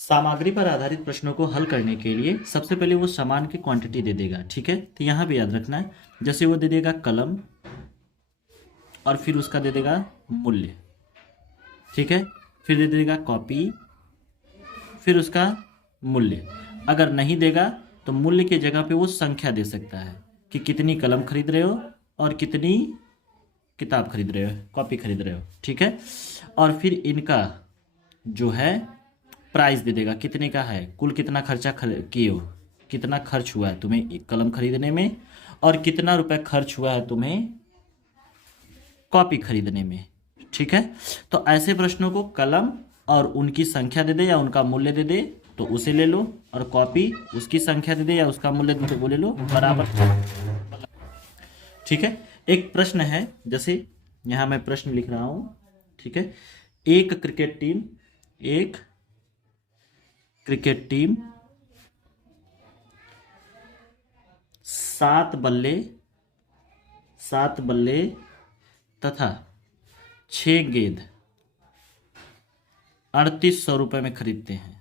सामग्री पर आधारित प्रश्नों को हल करने के लिए सबसे पहले वो सामान की क्वांटिटी दे देगा। ठीक है, तो यहाँ पे याद रखना है, जैसे वो दे देगा कलम और फिर उसका दे देगा मूल्य। ठीक है, फिर दे देगा कॉपी, फिर उसका मूल्य। अगर नहीं देगा तो मूल्य की जगह पे वो संख्या दे सकता है कि कितनी कलम खरीद रहे हो और कितनी किताब खरीद रहे हो, कॉपी खरीद रहे हो। ठीक है, और फिर इनका जो है प्राइस दे देगा, कितने का है, कुल कितना खर्चा किए हो, कितना खर्च हुआ है तुम्हें एक कलम खरीदने में और कितना रुपए खर्च हुआ है तुम्हें कॉपी खरीदने में। ठीक है, तो ऐसे प्रश्नों को कलम और उनकी संख्या दे दे या उनका मूल्य दे दे तो उसे ले लो, और कॉपी उसकी संख्या दे दे या उसका मूल्य दे दे वो ले लो, बराबर। ठीक है, एक प्रश्न है, जैसे यहां मैं प्रश्न लिख रहा हूं। ठीक है, एक क्रिकेट टीम 7 बल्ले तथा 6 गेंद 3800 रुपए में खरीदते हैं,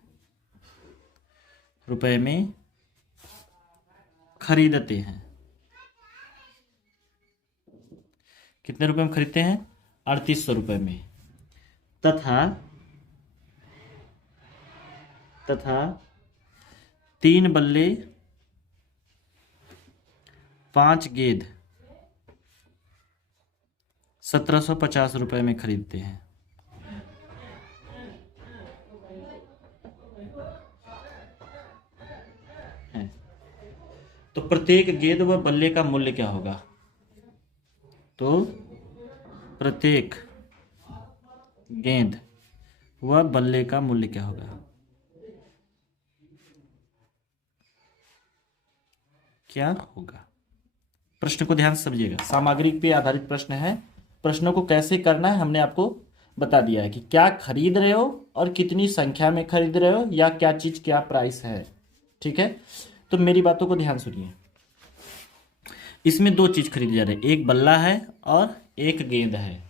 कितने रुपए में खरीदते हैं, 3800 रुपए में। तथा 3 बल्ले 5 गेंद 1750 रुपए में खरीदते हैं। तो प्रत्येक गेंद व बल्ले का मूल्य क्या होगा, तो प्रत्येक गेंद व बल्ले का मूल्य क्या होगा, क्या होगा। प्रश्न को ध्यान से समझिएगा, सामग्री पे आधारित प्रश्न है। प्रश्नों को कैसे करना है हमने आपको बता दिया है कि क्या खरीद रहे हो और कितनी संख्या में खरीद रहे हो या क्या चीज क्या प्राइस है। ठीक है, तो मेरी बातों को ध्यान सुनिए। इसमें 2 चीज खरीदी जा रही है, एक बल्ला है और एक गेंद है।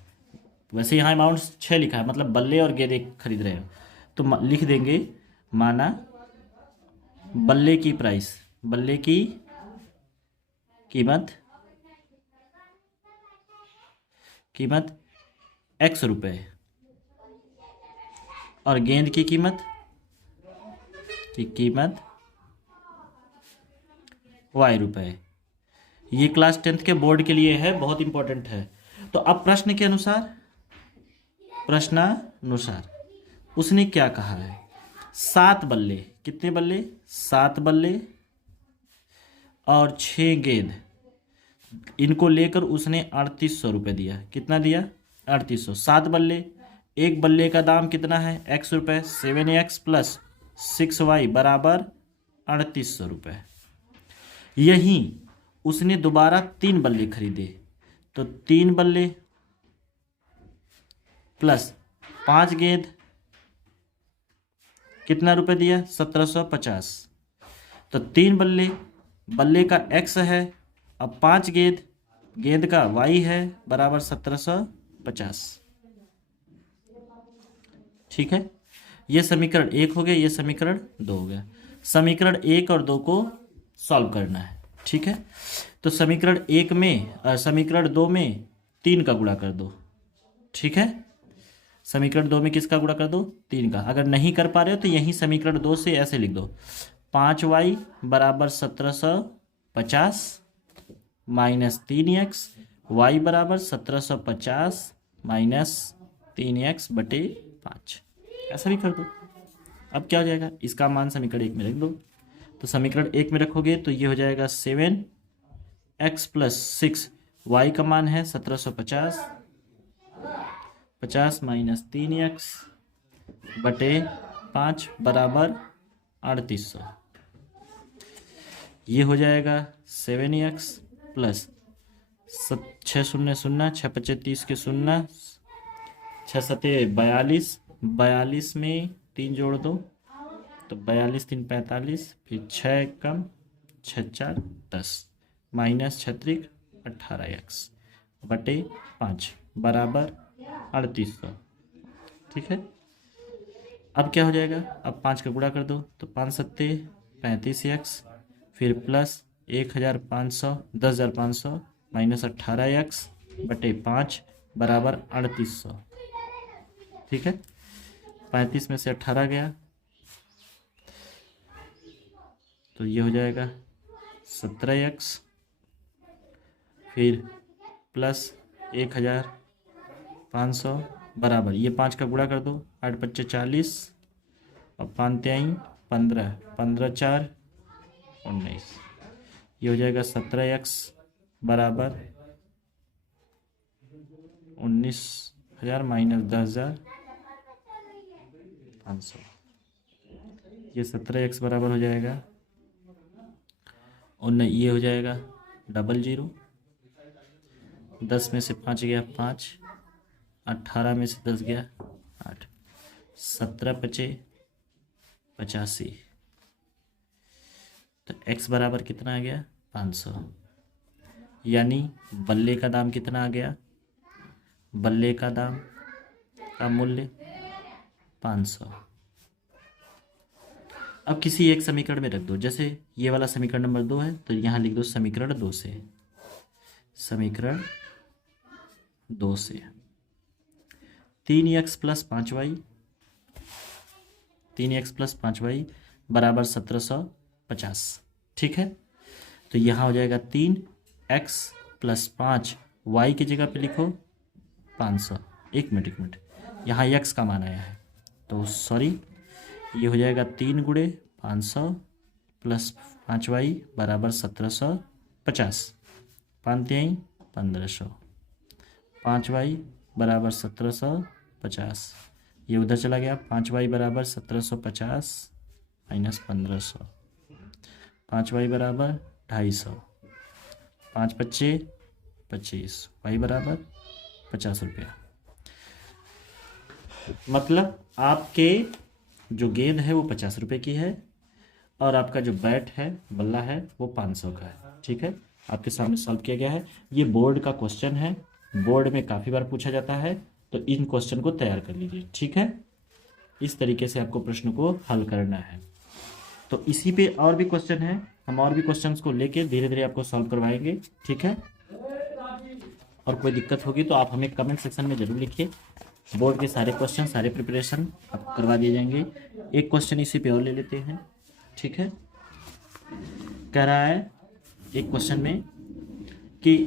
वैसे यहाँ अमाउंट 6 लिखा है, मतलब बल्ले और गेंद एक खरीद रहे हो, तो लिख देंगे माना बल्ले की प्राइस, बल्ले की कीमत X रुपए और गेंद की कीमत Y रुपए। ये क्लास 10th के बोर्ड के लिए है, बहुत इंपॉर्टेंट है। तो अब प्रश्नानुसार उसने क्या कहा है, 7 बल्ले, कितने बल्ले, 7 बल्ले और 6 गेंद, इनको लेकर उसने 3800 रुपये दिया। कितना दिया, 3800। 7 बल्ले, एक बल्ले का दाम कितना है, X रुपये, 7X प्लस 6Y बराबर 3800 रुपये। यहीं उसने दोबारा 3 बल्ले खरीदे, तो 3 बल्ले प्लस 5 गेंद, कितना रुपए दिया, 1750। तो 3 बल्ले का X है, अब 5 गेंद का Y है, बराबर 1750। ठीक है, ये समीकरण 1 हो गया, ये समीकरण 2 हो गया। समीकरण 1 और 2 को सॉल्व करना है। ठीक है, तो समीकरण 1 में समीकरण 2 में 3 का गुणा कर दो। ठीक है, समीकरण 2 में किसका गुणा कर दो, 3 का। अगर नहीं कर पा रहे हो तो यही समीकरण 2 से ऐसे लिख दो, 5Y बराबर 1750 माइनस 3X, Y बराबर 1750 माइनस 3X बटे 5, ऐसा भी कर दो। अब क्या हो जाएगा, इसका मान समीकरण 1 में रख दो। तो समीकरण 1 में रखोगे तो ये हो जाएगा 7X प्लस 6, Y का मान है 1750, 50 माइनस 3X बटे 5 बराबर 3800। ये हो जाएगा 7X प्लस 6 शून्य शून्य, 6 पच्चे 30 के शून्य, 6 सते 42, 42 में 3 जोड़ दो तो 42 3 45, फिर 6 कम 6 4 10 माइनस 36 18X बटे 5 बराबर 3800। ठीक है, अब क्या हो जाएगा, अब 5 का गुणा कर दो तो 5 सत्ते 35x, फिर प्लस 1500, 10,500 माइनस 18x बटे 5 बराबर 3800। ठीक है, 35 में से 18 गया तो ये हो जाएगा 17x, फिर प्लस 1500 बराबर ये 5 का गुणा कर दो, 8 पच्चे 40 और 5 तिहाई 15, 15 4 19, ये हो जाएगा 17x बराबर 19,000 माइनस 10,500, ये 17x बराबर हो जाएगा और ये हो जाएगा 00, 10 में से 5 गया 5, 18 में से 10 गया 8, 17 पचे 85, तो x बराबर कितना आ गया 500, यानी बल्ले का दाम कितना आ गया, बल्ले का दाम का मूल्य 500। अब किसी एक समीकरण में रख दो, जैसे ये वाला समीकरण नंबर 2 है तो यहाँ लिख दो समीकरण 2 से, समीकरण 2 से 3x plus 5y, 3x plus 5y बराबर 1750। ठीक है, तो यहाँ हो जाएगा 3x प्लस 5y की जगह पे लिखो 500। एक मिनट यहाँ x का मान आया है तो सॉरी, ये हो जाएगा 3 गुणे 500 प्लस 5y बराबर 1750, 5 तिहाई 1500, 5y बराबर 1750, ये उधर चला गया, 5y बराबर 1750 माइनस 1500, 5y बराबर 250, 5 पच्चे 25, y बराबर 50 रुपया। मतलब आपके जो गेंद है वो 50 रुपये की है और आपका जो बैट है बल्ला है वो 500 का है। ठीक है, आपके सामने सॉल्व किया गया है। ये बोर्ड का क्वेश्चन है, बोर्ड में काफ़ी बार पूछा जाता है, तो इन क्वेश्चन को तैयार कर लीजिए। ठीक है, इस तरीके से आपको प्रश्न को हल करना है। तो इसी पे और भी क्वेश्चन है, हम और भी क्वेश्चंस को लेके धीरे धीरे आपको सॉल्व करवाएंगे। ठीक है, और कोई दिक्कत होगी तो आप हमें कमेंट सेक्शन में ज़रूर लिखिए। बोर्ड के सारे क्वेश्चन, सारे प्रिपरेशन आपको करवा दिए जाएंगे। एक क्वेश्चन इसी पे और ले लेते हैं। ठीक है, कह रहा है एक क्वेश्चन में कि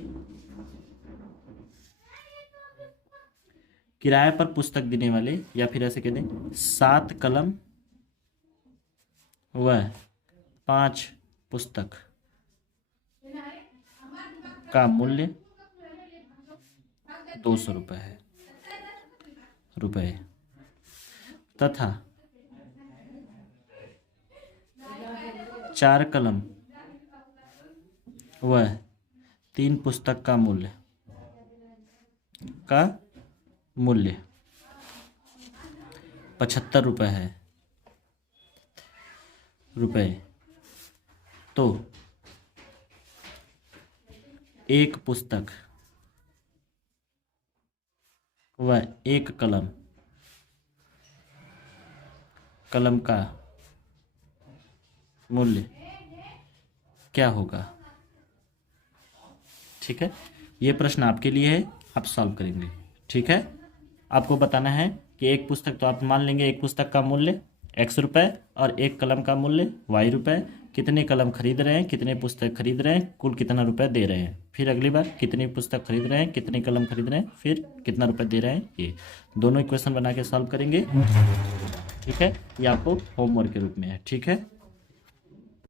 किराए पर पुस्तक देने वाले, या फिर ऐसे कह दें 7 कलम व 5 पुस्तक का मूल्य 200 रुपये तथा 4 कलम व 3 पुस्तक का मूल्य 75 रुपये तो एक पुस्तक व एक कलम का मूल्य क्या होगा। ठीक है, ये प्रश्न आपके लिए है, आप सॉल्व करेंगे। ठीक है, आपको बताना है कि एक पुस्तक, तो आप मान लेंगे एक पुस्तक का मूल्य x रुपये और एक कलम का मूल्य y रुपये। कितने कलम खरीद रहे हैं, कितने पुस्तक खरीद रहे हैं, कुल कितना रुपए दे रहे हैं। फिर अगली बार कितनी पुस्तक खरीद रहे हैं, कितने कलम खरीद रहे हैं, फिर कितना रुपए दे रहे हैं। ये दोनों इक्वेशन बना के सॉल्व करेंगे। ठीक है, ये आपको होमवर्क के रूप में है। ठीक है।